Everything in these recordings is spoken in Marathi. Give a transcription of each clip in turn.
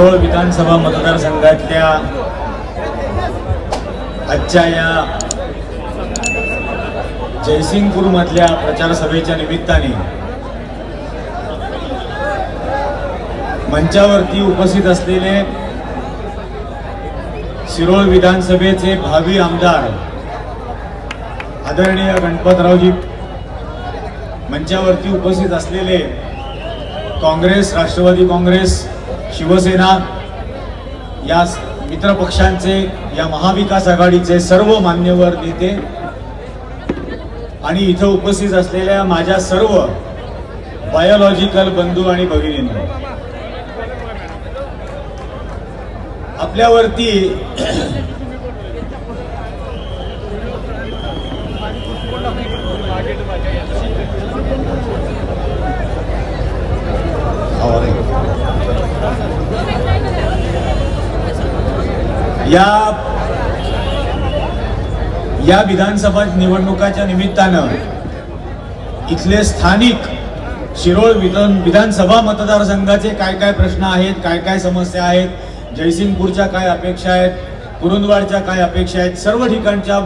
शिरोळ विधानसभा मतदारसंघातल्या आजच्या या जयसिंगपूर मधल्या प्रचार सभेच्या निमित्ताने मंचावरती उपस्थित असलेले शिरोळ विधानसभेचे भावी आमदार आदरणीय गणपतरावजी, मंचावरती उपस्थित असलेले काँग्रेस, राष्ट्रवादी काँग्रेस, शिवसेना या मित्र पक्षांचे, या महाविकास आघाडीचे सर्व मान्यवर नेते आणि इथं उपस्थित असलेल्या माझ्या सर्व बायोलॉजिकल बंधू आणि भगिनींनो, आपल्यावरती या विधानसभा निवडणुकाच्या निमित्तानं इथले स्थानिक शिरोळ विधानसभा मतदारसंघाचे काय काय प्रश्न आहेत, काय काय समस्या आहेत, जयसिंगपूरच्या काय अपेक्षा आहेत, कुरुंदवाडच्या काय अपेक्षा आहेत, सर्व ठिकाणच्या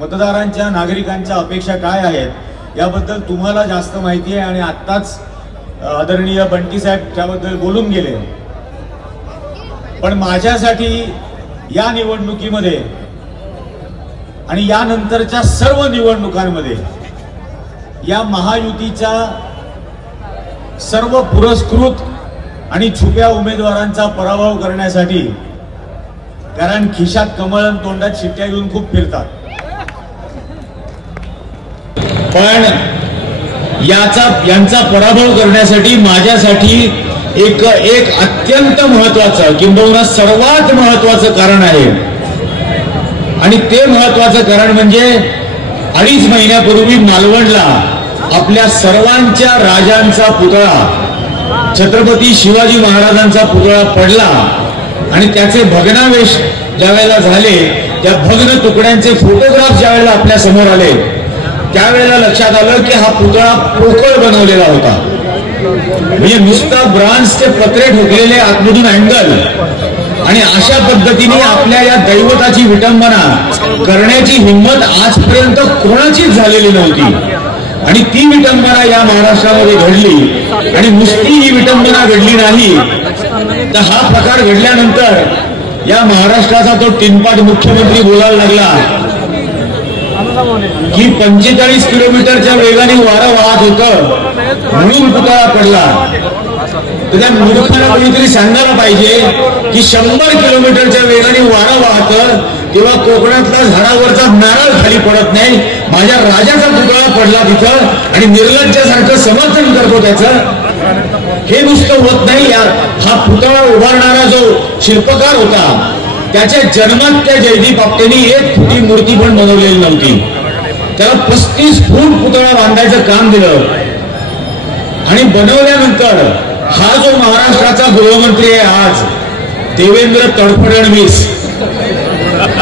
मतदारांच्या, नागरिकांच्या अपेक्षा काय आहेत याबद्दल तुम्हाला जास्त माहिती आहे आणि आत्ताच आदरणीय बंटी साहेब त्याबद्दल बोलून गेले. पण माझ्यासाठी या निवडणुकीमध्ये आणि यानंतरच्या सर्व निवडणुकांमध्ये या महायुतीच्या सर्व पुरस्कृत आणि छुप्या उमेदवारांचा पराभव करण्यासाठी, कारण खिशात कमळ आणि तोंडात शिट्ट्या घेऊन खूप फिरतात, पण यांचा पराभव करण्यासाठी माझ्यासाठी एक अत्यंत महत्वाचं, किंबहुना सर्वात महत्वाचं कारण आहे. आणि ते महत्वाचं कारण म्हणजे 2.5 महिन्यापूर्वी मालवणला आपल्या सर्वांच्या राजांचा पुतळा, छत्रपती शिवाजी महाराजांचा पुतळा पडला आणि त्याचे भग्नावेश ज्यावेळेला झाले, त्या भग्न तुकड्यांचे फोटोग्राफ ज्यावेळेला आपल्या समोर आले, त्यावेळेला लक्षात आलं की हा पुतळा पोकळ बनवलेला होता. म्हणजे नुसता ब्रांजचे पत्रे ठोकलेले आतमधून अँगल, आणि अशा पद्धतीने आपल्या या दैवताची विटंबना करण्याची हिंमत आजपर्यंत कोणाचीच झालेली नव्हती. आणि ती विटंबना या महाराष्ट्रामध्ये घडली. आणि नुसती ही विटंबना घडली नाही तर हा प्रकार घडल्यानंतर या महाराष्ट्राचा तो तीनपाट मुख्यमंत्री बोलायला लागला की 45 किलोमीटरच्या वेगाने वारं वाहत होतं म्हणून पुतळा पडला. तर त्या मूर्खाला कोणीतरी सांगायला पाहिजे की 100 किलोमीटरच्या वेगाने वारं वाहतं तेव्हा कोकणातला झाडावरचा नारळ खाली पडत नाही. माझ्या राजाचा पुतळा पडला तिथं आणि निर्लज्जासारखं समर्थन करतो त्याचं. हे नुसतं होत नाही. हा पुतळा उभारणारा जो शिल्पकार होता त्याच्या जन्मात त्या जयदीप आपटेंनी 1 फुटी मूर्ती पण बनवलेली नव्हती. त्याला 35 फूट पुतळा बांधायचं काम दिलं. आणि बनवल्यानंतर हा जो महाराष्ट्राचा गृहमंत्री आहे आज, देवेंद्र फडणवीस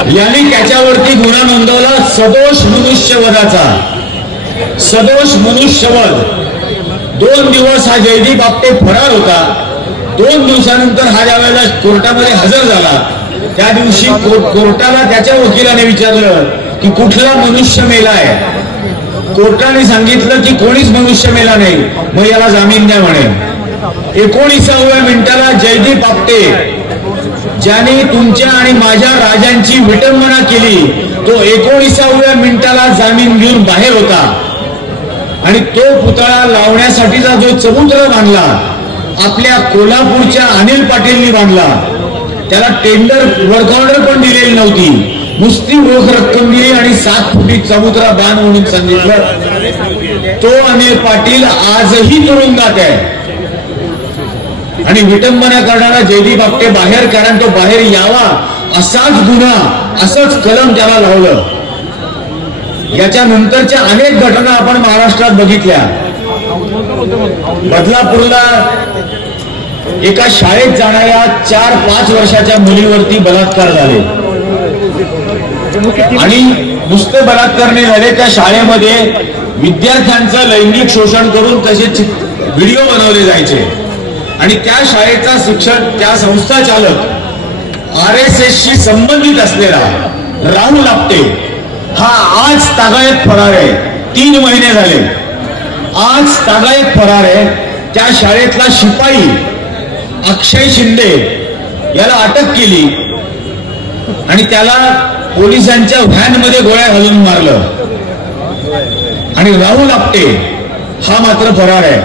यांनी त्याच्यावरती गुन्हा नोंदवला, सदोष मनुष्यवधाचा. सदोष मनुष्यवध. 2 दिवस हा जयदीप आपटे फरार होता. 2 दिवसानंतर हा ज्यावेळेला कोर्टामध्ये हजर झाला त्या दिवशी कोर्टाला त्याच्या वकिलाने विचारलं की कुठला मनुष्य मेलाय. कोर्टाने सांगितलं की कोणीच मनुष्य मेला नाही, मग याला जामीन द्या म्हणे. 19व्या मिनिटाला जयदीप आपटे, ज्याने तुमच्या आणि माझ्या राजांची विटंबना केली, तो 19व्या मिनिटाला जामीन घेऊन बाहेर होता. आणि तो पुतळा लावण्यासाठीचा जो चबुतरा बांधला आपल्या कोल्हापूरच्या अनिल पाटीलनी बांधला, त्याला टेंडर वर्क ऑर्डर पण दिलेली नव्हती. नुसती रोख रक्कम दिली आणि 7 फुटी चबुतरा बांध म्हणून सांगितलं. तो अनिल पाटील आजही तुरुंगात आहे. आणि विटंबना करणारा जयदीप आपटे बाहेर, कारण तो बाहेर यावा असाच गुन्हा, असंच कलम त्याला लावलं. याच्या नंतरच्या अनेक घटना आपण महाराष्ट्रात बघितल्या. बदलापूरला एका शाळेत जाणाऱ्या 4-5 वर्षाच्या मुलीवरती बलात्कार झाले. आणि नुसते बलात्कार नाही झाले, त्या शाळेमध्ये विद्यार्थ्यांचं लैंगिक शोषण करून तसे व्हिडिओ बनवले जायचे. आणि त्या शाळेचा शिक्षण त्या संस्था चालक RSSशी संबंधित असलेला राहुल आपटे हा आज तागायत फरार आहे. 3 महिने झाले आज तागायत फरार आहे. त्या शाळेतला शिपाई अक्षय शिंदे याला अटक केली आणि त्याला पोलिसांच्या व्हॅनमध्ये गोळ्या घालून मारलं आणि राहुल आपटे हा मात्र फरार आहे.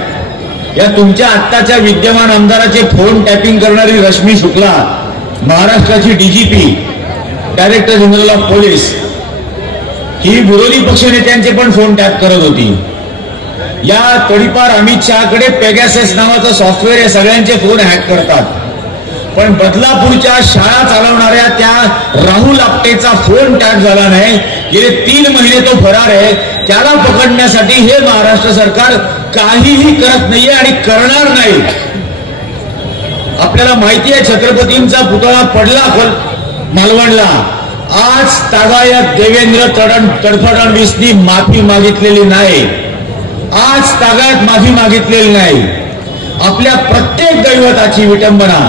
या तुमच्या आत्ताच्या विद्यमान आमदाराचे फोन टॅपिंग करणारी रश्मी शुक्ला महाराष्ट्राची DGP director general of police ही विरोधी पक्षनेत्यांचे पण फोन टॅप करत होती. या तडीपार अमित शहाकडे पेगॅसस नावाचं सॉफ्टवेअर हे सगळ्यांचे फोन हॅक करतात. पण बदलापूरच्या शाळा चालवणाऱ्या त्या राहुल आपटेचा फोन टॅप झाला नाही. गेले 3 महिने तो फरार आहे. त्याला पकडण्यासाठी हे महाराष्ट्र सरकार काहीही करत नाहीये आणि करणार नाही. आपल्याला माहिती आहे छत्रपतींचा पुतळा पडला मालवणला. आज तागायत देवेंद्र फडणवीसनी माफी मागितलेली नाही. आज तागायत माफी मागितलेली नाही. आपल्या प्रत्येक दैवताची विटंबना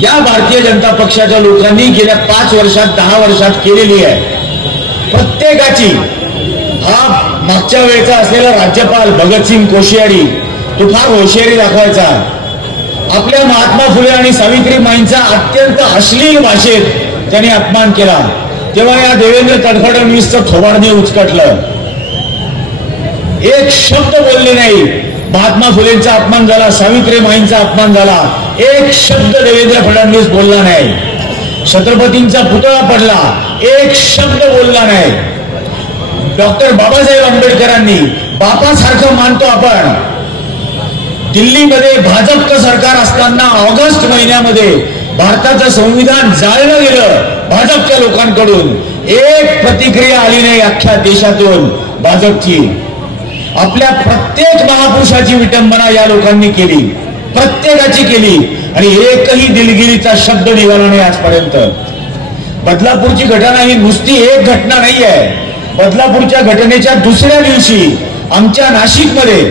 या भारतीय जनता पक्षाच्या लोकांनी गेल्या 5 वर्षात 10 वर्षात केलेली आहे. प्रत्येकाची. हा मागच्या वेळेचा असलेला राज्यपाल भगतसिंग कोश्यारी तो फार होशियारी दाखवायचा. आपल्या महात्मा फुले आणि सावित्रीबाईंचा अत्यंत अश्लील भाषेत त्यांनी अपमान केला. तेव्हा या देवेंद्र फडणवीसचं थोबाडणे उचकटलं. एक शब्द बोलले नाही. महात्मा फुलेंचा अपमान झाला, सावित्रीबाईंचा अपमान झाला. एक शब्द देवेंद्र फडणवीस बोलला नाही. छत्रपतींचा पुतळा पडला, एक शब्द बोलला नाही. डॉक्टर बाबासाहेब आंबेडकरांनी बापासारखं मानतो आपण. दिल्लीमध्ये भाजपचं सरकार असताना ऑगस्ट महिन्यामध्ये भारताचं संविधान जाळलं गेलं भाजपच्या लोकांकडून. एक प्रतिक्रिया आली नाही अख्ख्या देशातून भाजपची. आपल्या प्रत्येक महापुरुषाची विटंबना या लोकांनी केली, प्रत्येकाची केली आणि एकही दिलगिरीचा शब्द निघाला नाही आजपर्यंत. बदलापूरची घटना ही नुसती एक घटना नाही आहे. बदलापूरच्या घटनेच्या दुसऱ्या दिवशी आमच्या नाशिकमध्ये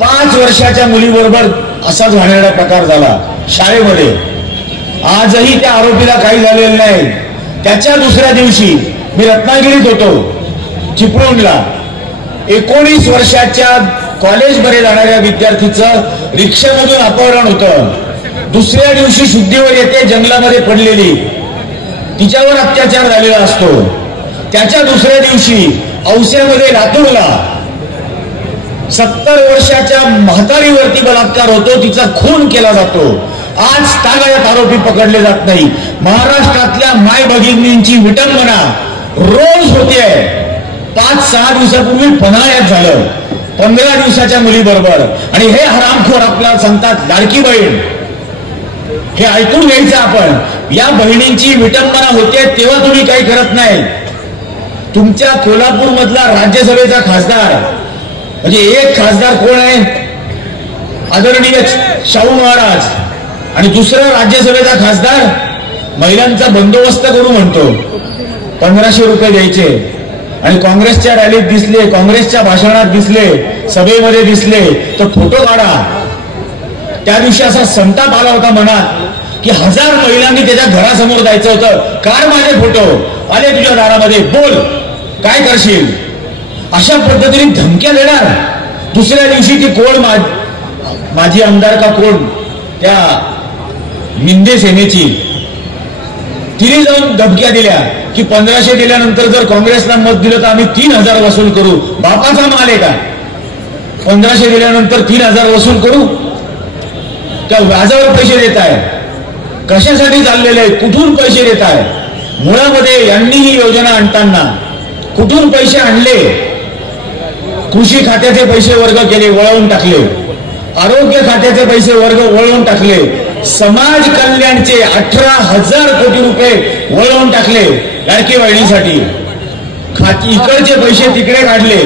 5 वर्षाच्या मुलीबरोबर असाच घाणेरडा प्रकार झाला शाळेमध्ये. आजही त्या आरोपीला काही झालेलं नाही. त्याच्या दुसऱ्या दिवशी मी रत्नागिरीत होतो चिपळूणला. 19 वर्षाच्या कॉलेजमध्ये जाणाऱ्या विद्यार्थीचं रिक्षामधून अपहरण होतं. दुसऱ्या दिवशी शुद्धीवर येते जंगलामध्ये पडलेली, तिच्यावर अत्याचार झालेला असतो. त्याच्या दुसऱ्या दिवशी औस्यामध्ये लातूरला 70 वर्षाच्या म्हातारीवरती बलात्कार होतो, तिचा खून केला जातो. आज तागायत आरोपी पकडले जात नाही. महाराष्ट्रातल्या माय भगिनींची विटंबना रोज होते. 5-6 दिवसापूर्वी पन्हाळ्यात झालं 15 दिवसाच्या मुलीबरोबर. आणि हे हरामखोर आपल्याला सांगतात लाडकी बहीण. हे ऐकून घ्यायचं आपण. या बहिणींची विटंबना होते तेव्हा तुम्ही काही करत नाही. तुमच्या कोल्हापूर मधला राज्यसभेचा खासदार म्हणजे एक खासदार कोण आहे, आदरणीय शाहू महाराज. आणि दुसरा राज्यसभेचा खासदार महिलांचा बंदोबस्त करू म्हणतो. 1500 रुपये द्यायचे. आणि काँग्रेसच्या रॅलीत दिसले, काँग्रेसच्या भाषणात दिसले, सभेमध्ये दिसले तर फोटो काढा. त्या दिवशी असा संताप आला होता मनात की 1000 महिलांनी त्याच्या घरासमोर जायचं होतं. काढ माझे फोटो, आले तुझ्या दारामध्ये, बोल काय करशील. अशा पद्धतीने धमक्या देणार. दुसऱ्या दिवशी ती कोण माझी आमदार का कोण त्या मिंदे सेनेची, तिने जाऊन धमक्या दिल्या की 1500 दिल्यानंतर जर काँग्रेसला मत दिलं तर आम्ही 3000 वसूल करू. बापाचा माल आहे का? 1500 दिल्यानंतर 3000 वसूल करू? त्या व्याजावर पैसे देत आहे. कशासाठी चाललेले आहे? कुठून पैसे देत आहे? मुळामध्ये यांनी ही योजना आणताना कुठून पैसे आणले? कृषी खात्याचे पैसे वर्ग केले, वळवून टाकले. आरोग्य खात्याचे पैसे वर्ग वळवून टाकले. समाज कल्याणचे 18,000 कोटी रुपये वळवून टाकले लाडकी बहिणीसाठी. इकडचे पैसे तिकडे काढले.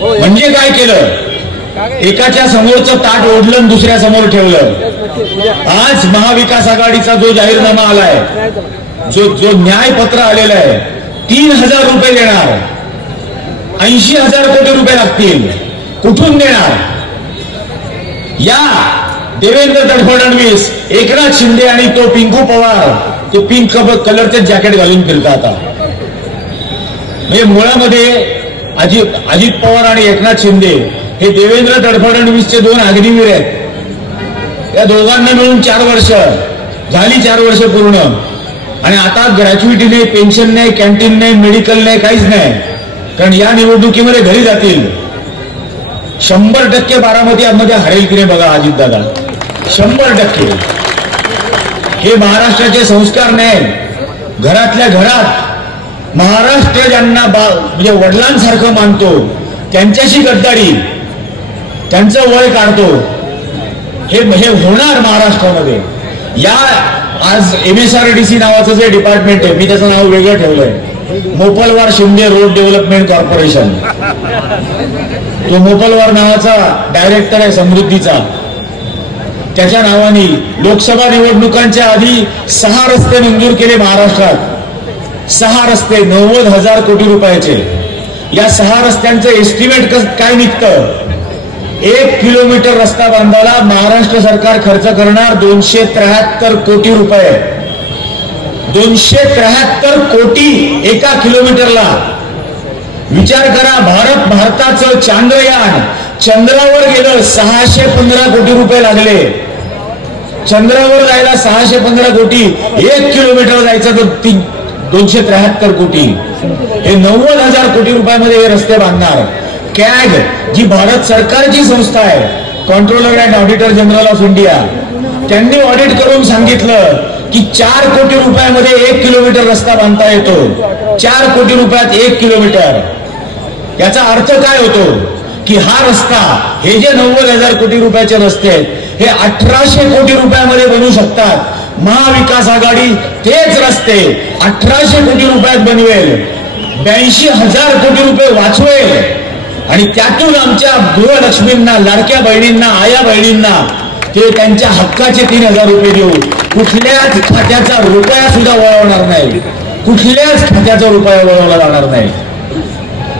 म्हणजे काय केलं? एकाच्या समोरचं ताट ओढलं दुसऱ्या समोर ठेवलं. आज महाविकास आघाडीचा जो जाहीरनामा आलाय, जो न्यायपत्र आलेलं आहे, 3000 रुपये देणार. 80,000 कोटी रुपये लागतील. कुठून देणार? या देवेंद्र फडणवीस, एकनाथ शिंदे आणि तो पिंकू पवार ते पिंक कलरचे जॅकेट घालून फिरतात. म्हणजे मुळामध्ये अजित पवार आणि एकनाथ शिंदे हे देवेंद्र फडणवीसचे दोन अग्निवीर आहेत. या दोघांना मिळून 4 वर्ष झाली, 4 वर्ष पूर्ण. आणि आता ग्रॅच्युइटी नाही, पेन्शन नाही, कॅन्टीन नाही, मेडिकल नाही, काहीच नाही. कारण या निवडणुकीमध्ये घरी जातील. 100% बारामतीमध्ये हरेल की नाही बघा अजितदादा, 100%. हे महाराष्ट्राचे संस्कार नाही. घरातल्या घरात महाराष्ट्र ज्यांना म्हणजे वडिलांसारखं मानतो त्यांच्याशी गद्दारी, त्यांचं वय काढतो, हे होणार महाराष्ट्रामध्ये. या आज MSRDC नावाचं जे डिपार्टमेंट आहे, मी त्याचं नाव वेगळं ठेवलंय, Mopalwar Shinde road development corporation. तो मोपलवार नावाचा डायरेक्टर आहे समृद्धीचा. त्याच्या नावाने लोकसभा निवडणुकांच्या आधी 6 रस्ते मंजूर केले महाराष्ट्रात. 6 रस्ते 90,000 कोटी रुपयाचे. या 6 रस्त्यांचं एस्टिमेट काय निघतं? 1 किलोमीटर रस्ता बांधायला महाराष्ट्र सरकार खर्च करणार 273 कोटी रुपये. 273 कोटी 1 किलोमीटरला. विचार करा, भारताचं चांद्रयान चंद्रावर गेलं, 615 कोटी रुपये लागले. चंद्रावर जायला 615 कोटी, 1 किलोमीटर जायचं तर 273 कोटी. हे 90,000 कोटी रुपयामध्ये हे रस्ते बांधणार. कॅग जी भारत सरकारची संस्था आहे, controller and auditor general of India, त्यांनी ऑडिट करून सांगितलं की 4 कोटी रुपयामध्ये 1 किलोमीटर रस्ता बांधता येतो. 4 कोटी रुपयात 1 किलोमीटर. याचा अर्थ काय होतो की हा रस्ता, हे जे 90,000 कोटी रुपयाचे रस्ते आहेत, हे 1800 कोटी रुपयामध्ये बनू शकतात. महाविकास आघाडी तेच रस्ते 1800 कोटी रुपयात बनवेल, 82,000 कोटी रुपये वाचवेल. आणि त्यातून आमच्या गृहलक्ष्मींना, लाडक्या बहिणींना, आया बहिणींना ते त्यांच्या हक्काचे 3,000 रुपये देऊ. कुठल्याच खात्याचा रुपया सुद्धा वळवणार नाही. कुठल्याच खात्याचा रुपया वळवला जाणार नाही.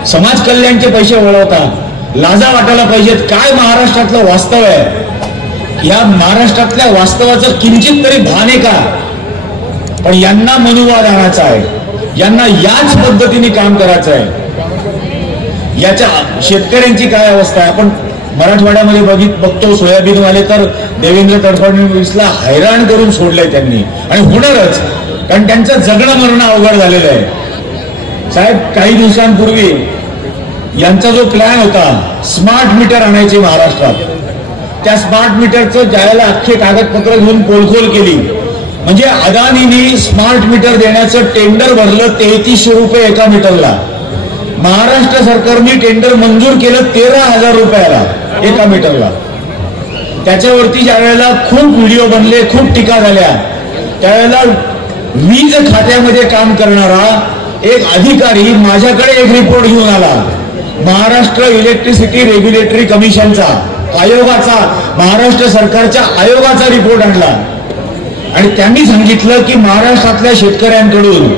समाज कल्याणचे पैसे वळवतात. लाजा वाटायला पाहिजेत. काय महाराष्ट्रातलं वास्तव आहे, या महाराष्ट्रातल्या वास्तवाचं किंचित तरी भान आहे का? पण यांना मनुवाद आणायचा आहे, यांना याच पद्धतीने काम करायचं आहे. याच्या शेतकऱ्यांची काय अवस्था आहे आपण मराठवाड्यामध्ये बघतो. सोयाबीनवाले तर देवेंद्र फडणवीसला हैराण करून सोडलंय त्यांनी, आणि होणारच, कारण त्यांचं जगणं मरणं अवघड झालेलं आहे. साहेब, काही दिवसांपूर्वी यांचा जो प्लॅन होता स्मार्ट मीटर आणायचे महाराष्ट्रात, त्या स्मार्ट मीटरचं ज्यावेळेला अख्खे कागदपत्र घेऊन पोलखोल केली, म्हणजे अदानीने स्मार्ट मीटर देण्याचं टेंडर भरलं 3300 रुपये 1 मीटरला. महाराष्ट्र सरकारने टेंडर मंजूर केलं 13,000 रुपयाला 1 मीटरला. त्याच्यावरती ज्या वेळेला खूप व्हिडिओ बनले, खूप टीका झाल्या, त्यावेळेला वीज खात्यामध्ये काम करणारा एक अधिकारी माझ्याकडे एक रिपोर्ट घेऊन आला. महाराष्ट्र इलेक्ट्रिसिटी रेग्युलेटरी कमिशनचा, आयोगाचा, महाराष्ट्र सरकारच्या आयोगाचा रिपोर्ट आणला. आणि त्यांनी सांगितलं की महाराष्ट्रातल्या शेतकऱ्यांकडून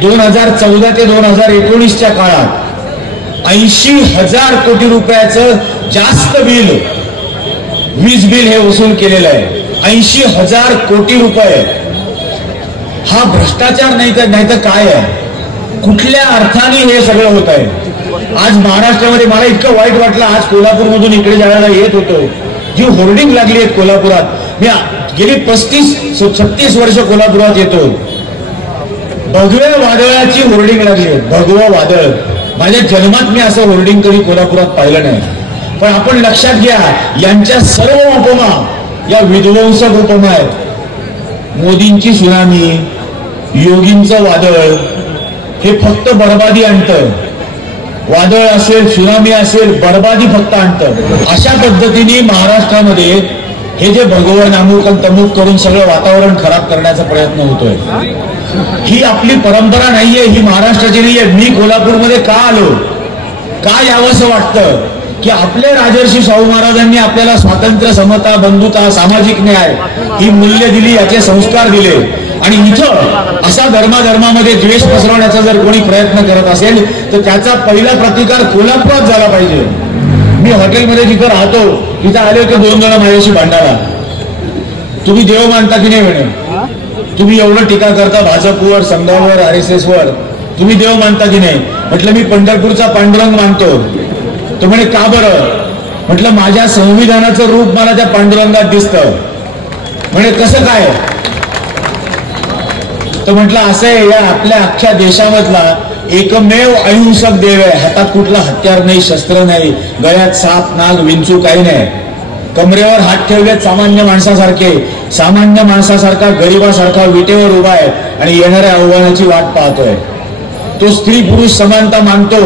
2014 ते 2019च्या काळात 80,000 कोटी रुपयाचं जास्त बिल, वीज बिल हे वसूल केलेलं आहे. 80,000 कोटी रुपये. हा भ्रष्टाचार नाही तर काय आहे? कुठल्या अर्थाने हे सगळं होत आहे? आज महाराष्ट्रामध्ये मला इतकं वाईट वाटलं, आज कोल्हापूरमधून इकडे जायला येत होतो, जी होर्डिंग लागली आहेत कोल्हापुरात. मी गेली 35-36 वर्ष कोल्हापुरात येतो. भगव्या वादळाची होर्डिंग लागली. भगवं वादळ. माझ्या जन्मात मी असं होर्डिंग कधी कोल्हापुरात पाहिलं नाही. पण आपण लक्षात घ्या, यांच्या सर्व उपमा या विध्वंसक उपमा आहेत. मोदींची सुनामी, योगींचं वादळ, हे फक्त बर्बादी आणतं. वादळ असेल, सुनामी असेल, बर्बादी फक्त आणतं. अशा पद्धतीने महाराष्ट्रामध्ये हे जे भगवान अमुक तमुक करून सगळं वातावरण खराब करण्याचा प्रयत्न होतोय. ही आपली परंपरा नाहीये, ही महाराष्ट्राची नाहीये. मी कोल्हापूरमध्ये का आलो, का यावंसं वाटतं की आपल्या राजर्षी शाहू महाराजांनी आपल्याला स्वातंत्र्य, समता, बंधुता, सामाजिक न्याय ही मूल्य दिली, याचे संस्कार दिले. आणि इथं असा धर्माधर्मामध्ये द्वेष पसरवण्याचा जर कोणी प्रयत्न करत असेल तर त्याचा पहिला प्रतिकार कोल्हापुरात झाला पाहिजे. मी हॉटेलमध्ये जिथं राहतो तिथं आले होते 2 जण माझ्याशी भांडायला. तुम्ही देव मानता की नाही म्हणे, तुम्ही एवढं टीका करता भाजपवर, संघावर, RSS वर, तुम्ही देव मानता की नाही? म्हटलं मी पंढरपूरचा पांडुरंग मानतो. तो म्हणे का बरं? म्हटलं माझ्या संविधानाचं रूप मला त्या पांडुरंगात दिसतं. म्हणे कसं काय? तर म्हटलं असं आहे, या आपल्या अख्ख्या देशामधला एकमेव अहिंसक देव आहे. हातात कुठला हत्यार नाही, शस्त्र नाही, गळ्यात साप, नाग, विंचू काही नाही. कमरेवर हात ठेवलेत सामान्य माणसासारखे, सामान्य माणसासारखा, गरीबासारखा विटेवर उभा आहे आणि येणाऱ्या आव्हानाची वाट पाहतोय. तो स्त्री पुरुष समानता मानतो,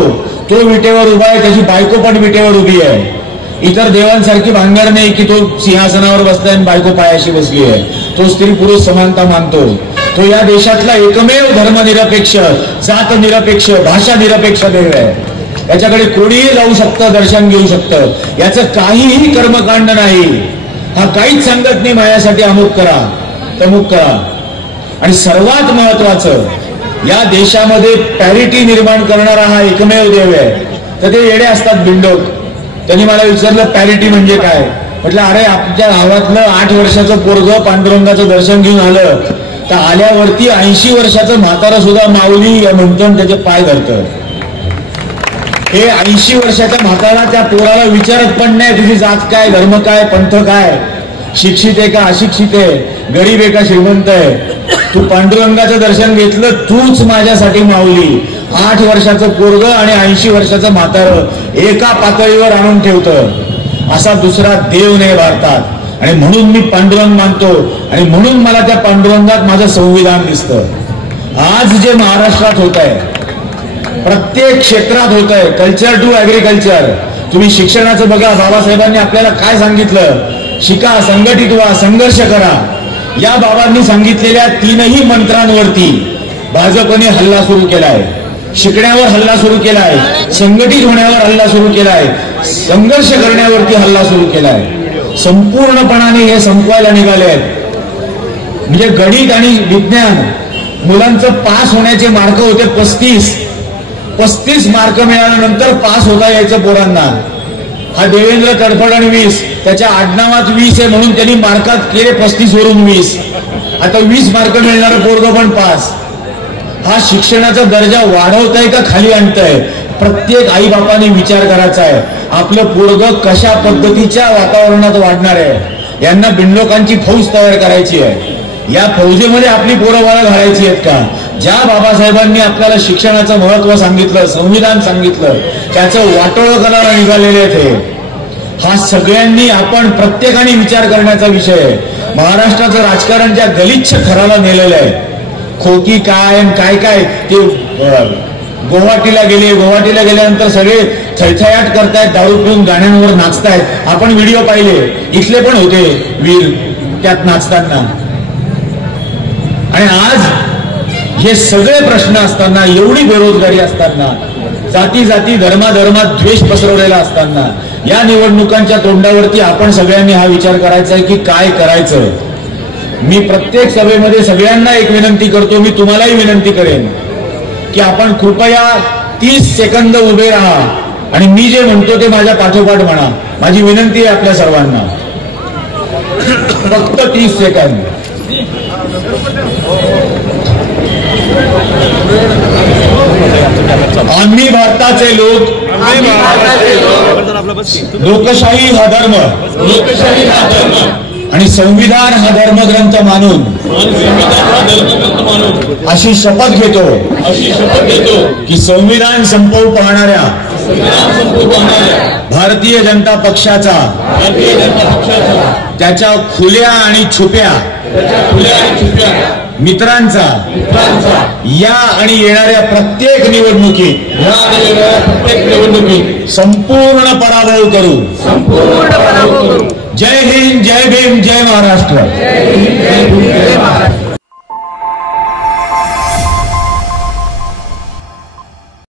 तो विटेवर उभा आहे, त्याची बायको पण विटेवर उभी आहे. इतर देवांसारखी भानगड नाही की तो सिंहासनावर बसलाय आणि बायको पायाशी बसली आहे. तो स्त्री पुरुष समानता मानतो. तो या देशातला एकमेव धर्मनिरपेक्ष, जात निरपेक्ष, भाषा निरपेक्ष देव आहे. याच्याकडे कोणीही जाऊ शकतं, दर्शन घेऊ शकतं. याचं काहीही कर्मकांड नाही. हा काहीच सांगत नाही माझ्यासाठी अमुक करा तमुक करा. आणि सर्वात महत्वाचं, या देशामध्ये पॅरिटी निर्माण करणारा हा एकमेव देव आहे. तर ते येडे असतात बिंडोक. त्यांनी मला विचारलं पॅरिटी म्हणजे काय? म्हटलं अरे आमच्या गावातलं 8 वर्षाचं पोरगं पांडुरंगाचं दर्शन घेऊन आलं तर आल्यावरती 80 वर्षाचं म्हातारं सुद्धा माऊली म्हणतं, त्याचे पाय धरतं. हे 80 वर्षाच्या म्हातारा त्या पोराला विचारत पण नाही तुझी जात काय, धर्म काय, पंथ काय, शिक्षित आहे का अशिक्षित आहे, गरीब आहे का श्रीमंत आहे. तू पांडुरंगाचं दर्शन घेतलं, तूच माझ्यासाठी माऊली. 8 वर्षाचं पोरग आणि 80 वर्षाचं म्हातारं एका पातळीवर आणून ठेवतं. असा दुसरा देव नाही भारतात. आणि म्हणून मी पांडुरंग मानतो आणि म्हणून मला त्या पांडुरंगात माझं संविधान दिसतं. आज जे महाराष्ट्रात होत आहे, प्रत्येक क्षेत्रात होत आहे, कल्चर टू ऍग्रिकल्चर. तुम्ही शिक्षणाचं बघा, बाबासाहेबांनी आपल्याला काय सांगितलं? शिका, संघटित व्हा, संघर्ष करा. या बाबांनी सांगितलेल्या 3ही मंत्रांवरती भाजपने हल्ला सुरू केलाय. शिकण्यावर हल्ला सुरू केलाय, संघटित होण्यावर हल्ला सुरू केलाय, संघर्ष करण्यावरती हल्ला सुरू केलाय. संपूर्णपणाने हे संपवायला निघाले आहेत. म्हणजे गणित आणि विज्ञान, मुलांचं पास होण्याचे मार्क होते 35 मार्क मिळाल्यानंतर पास होता यायचं पोरांना. हा देवेंद्र तडफड आणि 20, त्याच्या आडनावात 20 आहे म्हणून त्यांनी मार्कात केले 35 वरून 20. आता 20 मार्क मिळणारं पोरगं पण पास. हा शिक्षणाचा दर्जा वाढवताय का खाली आणताय? प्रत्येक आई बापाने विचार करायचा आहे. आपलं पोरगं कशा पद्धतीच्या वातावरणात वाढणार आहे. यांना बिंडोकांची फौज तयार करायची आहे. या फौजेमध्ये आपली पोरं बाळं घालायची आहेत का? ज्या बाबासाहेबांनी आपल्याला शिक्षणाचं महत्व सांगितलं, संविधान सांगितलं, त्याचं वाटोळं करायला निघालेले ते. हा सगळ्यांनी आपण प्रत्येकाने विचार करण्याचा विषय आहे. महाराष्ट्राचं राजकारण ज्या गलिच्छ थराला नेलेलं आहे, खोकी काय काय काय ते गुवाहाटीला गेल्यानंतर सगळे थैथयाट करतायत, दारू पिऊन गाण्यांवर नाचतायत. आपण व्हिडिओ पाहिले, इथले पण होते वीर त्यात नाचताना. आणि आज हे सगळे प्रश्न असताना, एवढी बेरोजगारी असताना, जाती धर्मात द्वेष पसरवलेला असताना, या निवडणुकांच्या तोंडावरती आपण सगळ्यांनी हा विचार करायचा आहे की काय करायचं. मी प्रत्येक सभेमध्ये सगळ्यांना एक विनंती करतो, मी तुम्हालाही विनंती करेन की आपण कृपया 30 सेकंद उभे राहा आणि मी जे म्हणतो ते माझ्या पाठोपाठ म्हणा. माझी विनंती आहे आपल्या सर्वांना, फक्त 30 सेकंद. आम्ही भारताचे लोक, लोकशाही हा धर्म आणि संविधान हा धर्मग्रंथ मानून अशी शपथ घेतो की संविधान संपवू पाहणाऱ्या भारतीय जनता पक्षाचा, त्याच्या खुल्या आणि छुप्या मित्रांचा या आणि येणाऱ्या प्रत्येक निवडणुकीत संपूर्ण पराभव करू. जय हिंद, जय भीम, जय महाराष्ट्र.